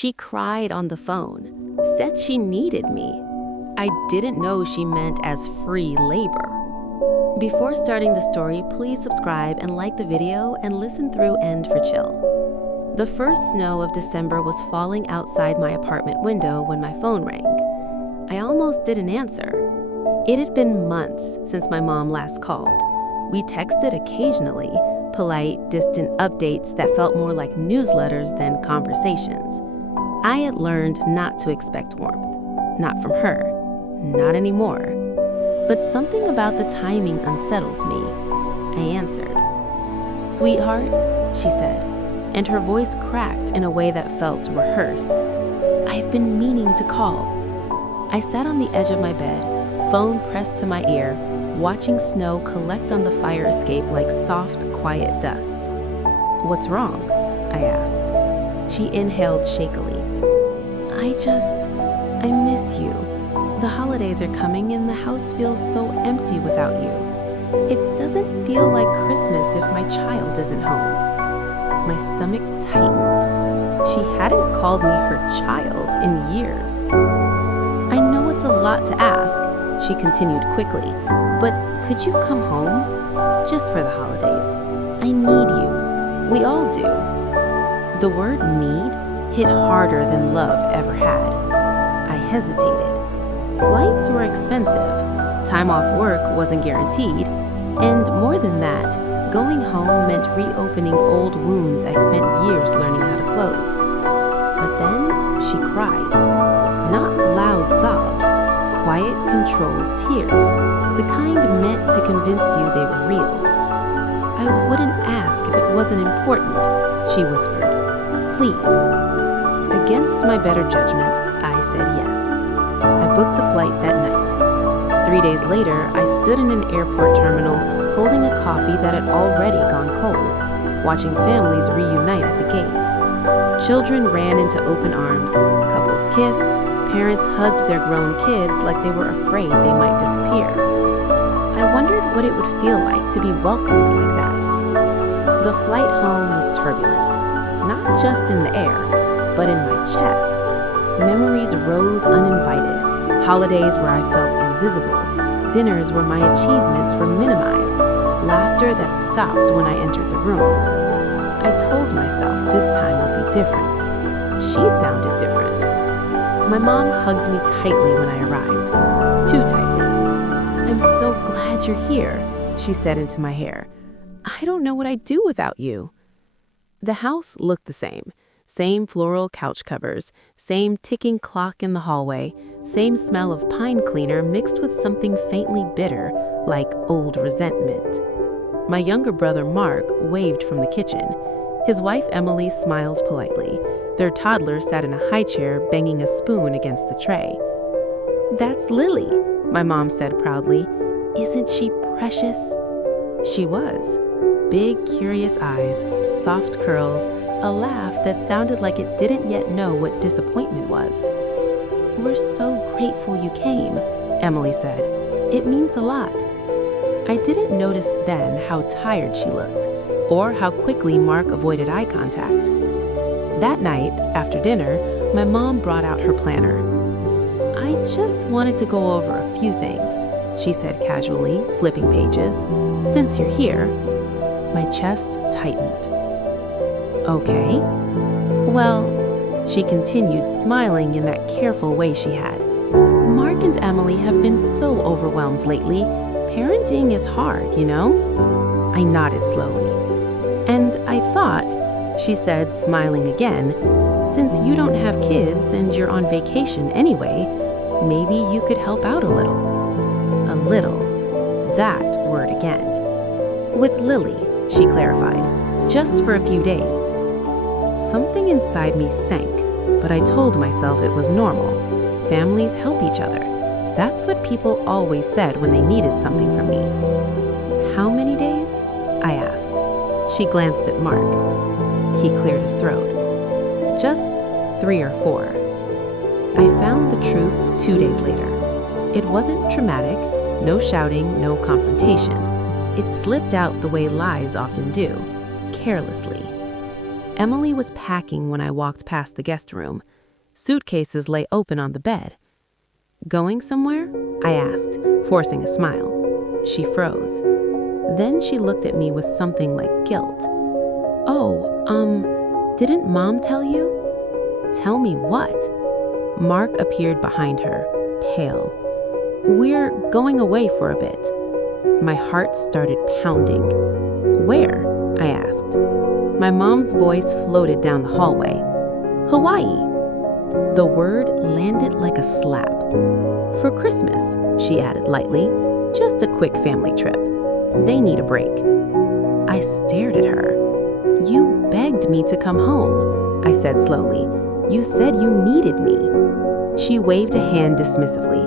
She cried on the phone, said she needed me. I didn't know she meant as free labor. Before starting the story, please subscribe and like the video and listen through end for chill. The first snow of December was falling outside my apartment window when my phone rang. I almost didn't answer. It had been months since my mom last called. We texted occasionally, polite, distant updates that felt more like newsletters than conversations. I had learned not to expect warmth. Not from her. Not anymore. But something about the timing unsettled me. I answered. "Sweetheart," she said, and her voice cracked in a way that felt rehearsed. "I've been meaning to call." I sat on the edge of my bed, phone pressed to my ear, watching snow collect on the fire escape like soft, quiet dust. "What's wrong?" I asked. She inhaled shakily. I miss you. The holidays are coming and the house feels so empty without you. It doesn't feel like Christmas if my child isn't home." My stomach tightened. She hadn't called me her child in years. "I know it's a lot to ask," she continued quickly, "but could you come home? Just for the holidays. I need you. We all do." The word need hit harder than love ever had. I hesitated. Flights were expensive, time off work wasn't guaranteed, and more than that, going home meant reopening old wounds I'd spent years learning how to close. But then she cried. Not loud sobs, quiet, controlled tears, the kind meant to convince you they were real. "I wouldn't ask if it wasn't important," she whispered. "Please." Against my better judgment, I said yes. I booked the flight that night. 3 days later, I stood in an airport terminal holding a coffee that had already gone cold, watching families reunite at the gates. Children ran into open arms, couples kissed, parents hugged their grown kids like they were afraid they might disappear. I wondered what it would feel like to be welcomed like that. The flight home was turbulent, not just in the air, but in my chest. Memories rose uninvited, holidays where I felt invisible, dinners where my achievements were minimized, laughter that stopped when I entered the room. I told myself this time would be different. She sounded different. My mom hugged me tightly when I arrived, too tightly. "I'm so glad you're here," she said into my hair. "I don't know what I'd do without you." The house looked the same. Same floral couch covers, same ticking clock in the hallway, same smell of pine cleaner mixed with something faintly bitter, like old resentment. My younger brother Mark waved from the kitchen. His wife Emily smiled politely. Their toddler sat in a high chair, banging a spoon against the tray. "That's Lily," my mom said proudly. "Isn't she precious?" She was. Big, curious eyes, soft curls, a laugh that sounded like it didn't yet know what disappointment was. "We're so grateful you came," Emily said. "It means a lot." I didn't notice then how tired she looked, or how quickly Mark avoided eye contact. That night, after dinner, my mom brought out her planner. "I just wanted to go over a few things," she said casually, flipping pages. "Since you're here." My chest tightened. "Okay." "Well," she continued, smiling in that careful way she had. "Mark and Emily have been so overwhelmed lately. Parenting is hard, you know?" I nodded slowly. "And I thought," she said, smiling again, "since you don't have kids and you're on vacation anyway, maybe you could help out a little." A little. That word again. "With Lily," she clarified, "just for a few days." Something inside me sank, but I told myself it was normal. Families help each other. That's what people always said when they needed something from me. "How many days?" I asked. She glanced at Mark. He cleared his throat. "Just 3 or 4. I found the truth 2 days later. It wasn't traumatic, no shouting, no confrontation. It slipped out the way lies often do, carelessly. Emily was packing when I walked past the guest room. Suitcases lay open on the bed. "Going somewhere?" I asked, forcing a smile. She froze. Then she looked at me with something like guilt. "Oh, didn't Mom tell you?" "Tell me what?" Mark appeared behind her, pale. "We're going away for a bit." My heart started pounding. "Where?" I asked. My mom's voice floated down the hallway. "Hawaii." The word landed like a slap. "For Christmas," she added lightly. "Just a quick family trip. They need a break." I stared at her. "You begged me to come home," I said slowly. "You said you needed me." She waved a hand dismissively.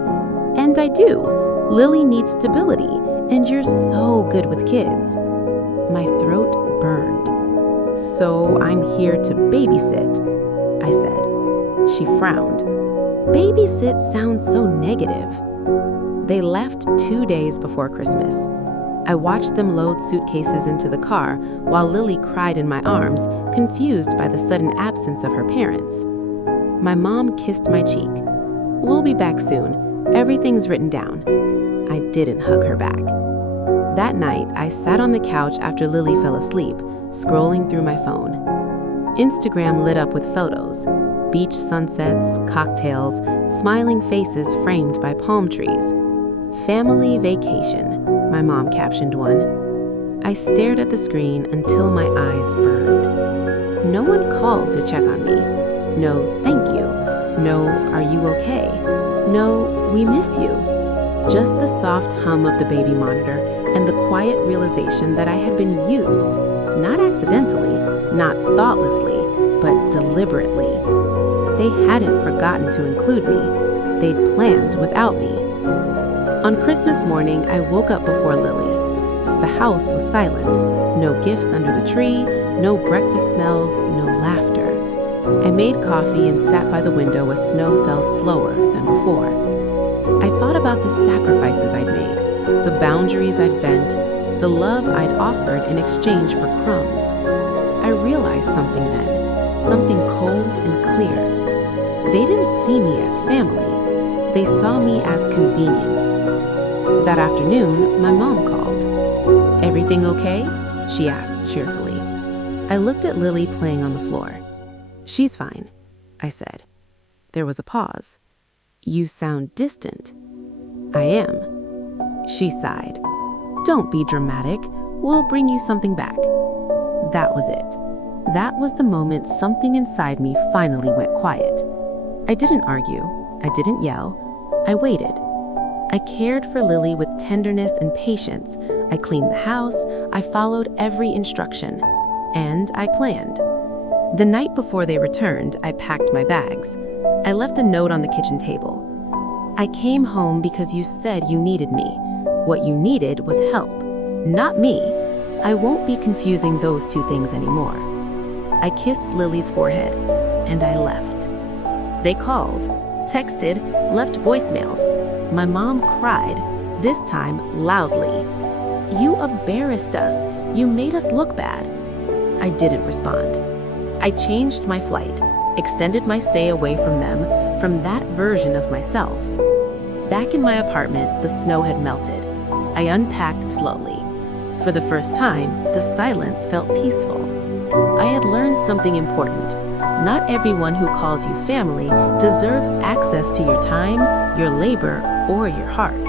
"And I do. Lily needs stability, and you're so good with kids." My throat burned. "So I'm here to babysit," I said. She frowned. "Babysit sounds so negative." They left 2 days before Christmas. I watched them load suitcases into the car while Lily cried in my arms, confused by the sudden absence of her parents. My mom kissed my cheek. "We'll be back soon. Everything's written down." I didn't hug her back. That night, I sat on the couch after Lily fell asleep, scrolling through my phone. Instagram lit up with photos. Beach sunsets, cocktails, smiling faces framed by palm trees. "Family vacation," my mom captioned one. I stared at the screen until my eyes burned. No one called to check on me. No, "Thank you." No, "Are you okay?" No, "We miss you." Just the soft hum of the baby monitor and the quiet realization that I had been used, not accidentally, not thoughtlessly, but deliberately. They hadn't forgotten to include me. They'd planned without me. On Christmas morning, I woke up before Lily. The house was silent. No gifts under the tree, no breakfast smells, no laughter. I made coffee and sat by the window as snow fell slower than before. I thought about the sacrifices I'd made, the boundaries I'd bent, the love I'd offered in exchange for crumbs. I realized something then, something cold and clear. They didn't see me as family. They saw me as convenience. That afternoon, my mom called. "Everything okay?" she asked cheerfully. I looked at Lily playing on the floor. "She's fine," I said. There was a pause. "You sound distant." "I am." She sighed. "Don't be dramatic. We'll bring you something back." That was it. That was the moment something inside me finally went quiet. I didn't argue. I didn't yell. I waited. I cared for Lily with tenderness and patience. I cleaned the house. I followed every instruction. And I planned. The night before they returned, I packed my bags. I left a note on the kitchen table. "I came home because you said you needed me. What you needed was help, not me. I won't be confusing those two things anymore." I kissed Lily's forehead, and I left. They called, texted, left voicemails. My mom cried, this time loudly. "You embarrassed us. You made us look bad." I didn't respond. I changed my flight, extended my stay away from them, from that version of myself. Back in my apartment, the snow had melted. I unpacked slowly. For the first time, the silence felt peaceful. I had learned something important. Not everyone who calls you family deserves access to your time, your labor, or your heart.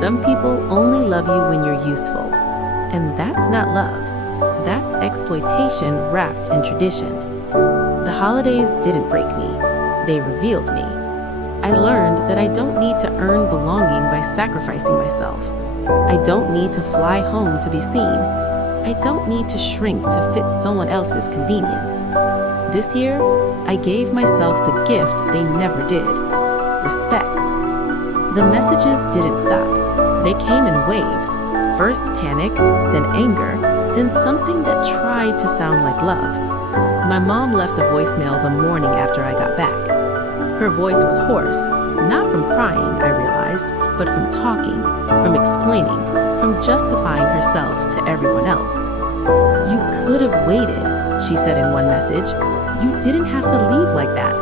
Some people only love you when you're useful. And that's not love. That's exploitation wrapped in tradition. The holidays didn't break me. They revealed me. I learned that I don't need to earn belonging by sacrificing myself. I don't need to fly home to be seen. I don't need to shrink to fit someone else's convenience. This year, I gave myself the gift they never did: respect. The messages didn't stop. They came in waves. First panic, then anger, then something that tried to sound like love. My mom left a voicemail the morning after I got back. Her voice was hoarse, not from crying, I realized, but from talking, from explaining, from justifying herself to everyone else. "You could have waited," she said in one message. You didn't have to leave like that.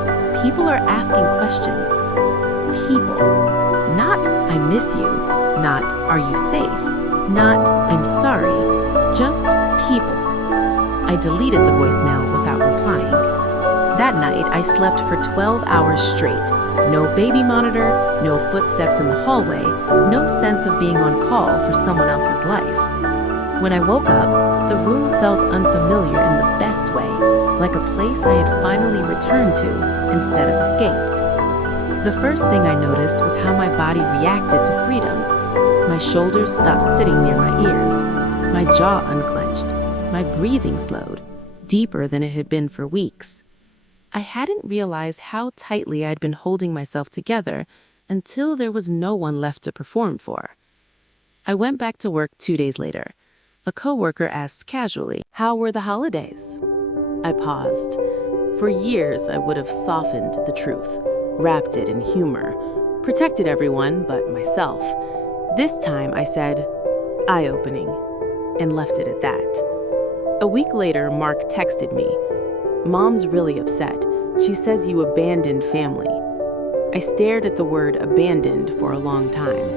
People are asking questions. People. Not, I miss you. Not, are you safe? Not, I'm sorry. Just people. I deleted the voicemail without replying. That night, I slept for 12 hours straight. No baby monitor, no footsteps in the hallway, no sense of being on call for someone else's life. When I woke up, the room felt unfamiliar in the best way, like a place I had finally returned to instead of escaped. The first thing I noticed was how my body reacted to freedom. My shoulders stopped sitting near my ears, my jaw unclenched, my breathing slowed, deeper than it had been for weeks. I hadn't realized how tightly I'd been holding myself together until there was no one left to perform for. I went back to work 2 days later. A coworker asked casually, "How were the holidays?" I paused. For years, I would have softened the truth, wrapped it in humor, protected everyone but myself. This time, I said, "Eye-opening," and left it at that. A week later, Mark texted me, "Mom's really upset. She says you abandoned family." I stared at the word abandoned for a long time.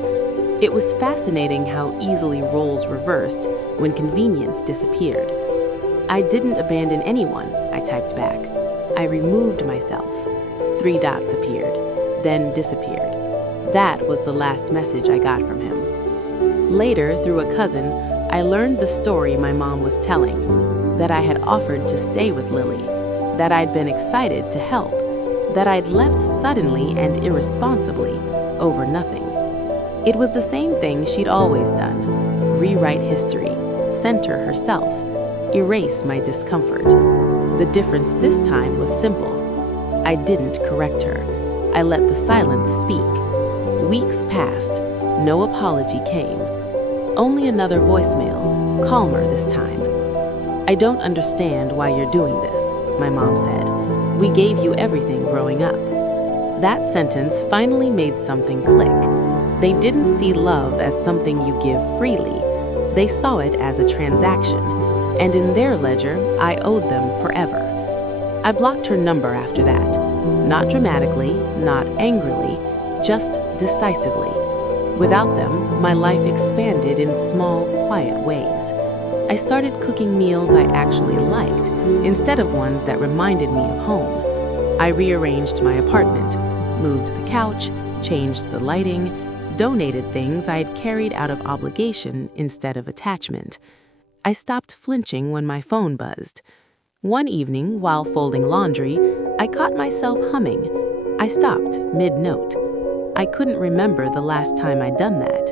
It was fascinating how easily roles reversed when convenience disappeared. "I didn't abandon anyone," I typed back. "I removed myself." 3 dots appeared, then disappeared. That was the last message I got from him. Later, through a cousin, I learned the story my mom was telling, that I had offered to stay with Lily, that I'd been excited to help, that I'd left suddenly and irresponsibly over nothing. It was the same thing she'd always done: rewrite history, center herself, erase my discomfort. The difference this time was simple. I didn't correct her. I let the silence speak. Weeks passed. No apology came. Only another voicemail, calmer this time. "I don't understand why you're doing this," my mom said. "We gave you everything growing up." That sentence finally made something click. They didn't see love as something you give freely. They saw it as a transaction, and in their ledger, I owed them forever. I blocked her number after that. Not dramatically, not angrily, just decisively. Without them, my life expanded in small, quiet ways. I started cooking meals I actually liked, instead of ones that reminded me of home. I rearranged my apartment, moved the couch, changed the lighting, donated things I had carried out of obligation instead of attachment. I stopped flinching when my phone buzzed. One evening, while folding laundry, I caught myself humming. I stopped mid-note. I couldn't remember the last time I'd done that.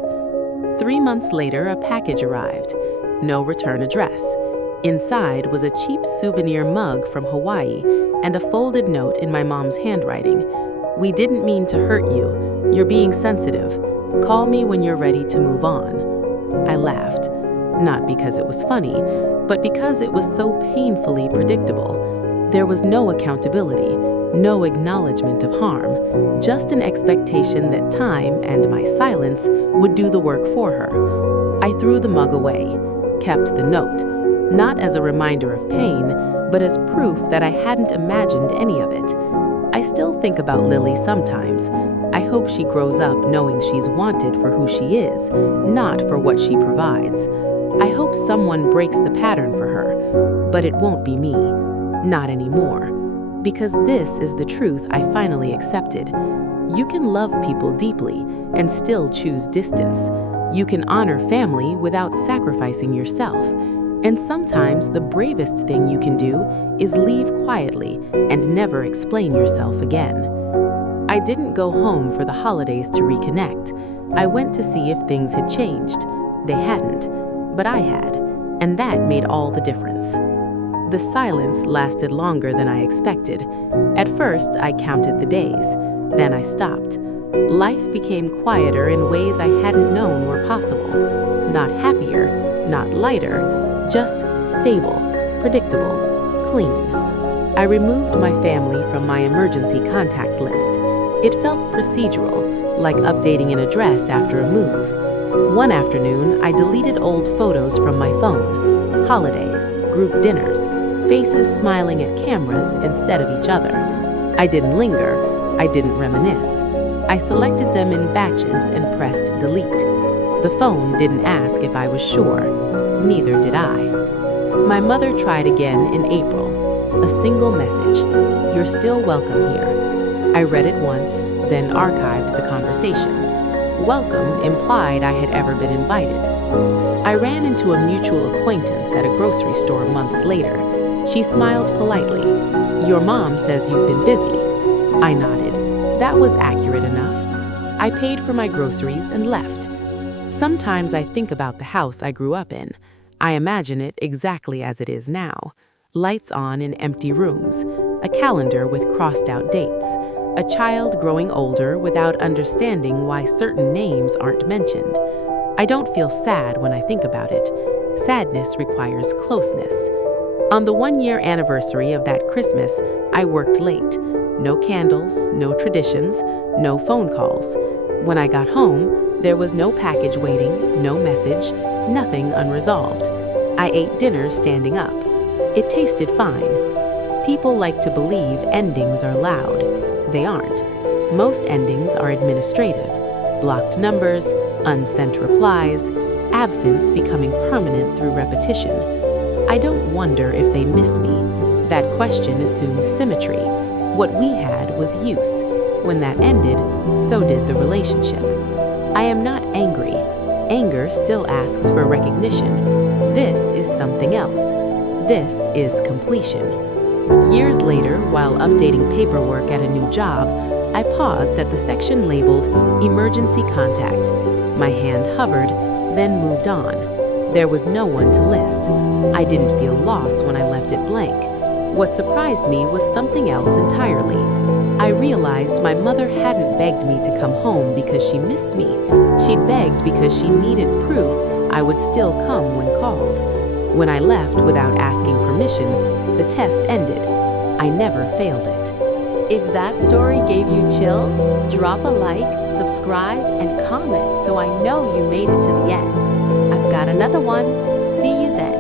3 months later, a package arrived. No return address. Inside was a cheap souvenir mug from Hawaii and a folded note in my mom's handwriting. "We didn't mean to hurt you. You're being sensitive. Call me when you're ready to move on." I laughed, not because it was funny, but because it was so painfully predictable. There was no accountability, no acknowledgement of harm, just an expectation that time and my silence would do the work for her. I threw the mug away, kept the note, not as a reminder of pain, but as proof that I hadn't imagined any of it. I still think about Lily sometimes. I hope she grows up knowing she's wanted for who she is, not for what she provides. I hope someone breaks the pattern for her, but it won't be me, not anymore. Because this is the truth I finally accepted. You can love people deeply and still choose distance. You can honor family without sacrificing yourself. And sometimes the bravest thing you can do is leave quietly and never explain yourself again. I didn't go home for the holidays to reconnect. I went to see if things had changed. They hadn't, but I had, and that made all the difference. The silence lasted longer than I expected. At first, I counted the days. Then I stopped. Life became quieter in ways I hadn't known were possible. Not happier, not lighter, just stable, predictable, clean. I removed my family from my emergency contact list. It felt procedural, like updating an address after a move. One afternoon, I deleted old photos from my phone. Holidays, group dinners, faces smiling at cameras instead of each other. I didn't linger, I didn't reminisce. I selected them in batches and pressed delete. The phone didn't ask if I was sure, neither did I. My mother tried again in April. A single message, "You're still welcome here." I read it once, then archived the conversation. Welcome implied I had ever been invited. I ran into a mutual acquaintance at a grocery store months later. She smiled politely. "Your mom says you've been busy." I nodded. That was accurate enough. I paid for my groceries and left. Sometimes I think about the house I grew up in. I imagine it exactly as it is now. Lights on in empty rooms, a calendar with crossed-out dates, a child growing older without understanding why certain names aren't mentioned. I don't feel sad when I think about it. Sadness requires closeness. On the one-year anniversary of that Christmas, I worked late. No candles, no traditions, no phone calls. When I got home, there was no package waiting, no message, nothing unresolved. I ate dinner standing up. It tasted fine. People like to believe endings are loud. They aren't. Most endings are administrative. Blocked numbers, unsent replies, absence becoming permanent through repetition. I don't wonder if they miss me. That question assumes symmetry. What we had was use. When that ended, so did the relationship. I am not angry. Anger still asks for recognition. This is something else. This is completion. Years later, while updating paperwork at a new job, I paused at the section labeled Emergency Contact. My hand hovered, then moved on. There was no one to list. I didn't feel lost when I left it blank. What surprised me was something else entirely. I realized my mother hadn't begged me to come home because she missed me. She'd begged because she needed proof I would still come when called. When I left without asking permission, the test ended. I never failed it. If that story gave you chills, drop a like, subscribe, and comment so I know you made it to the end. I've got another one. See you then.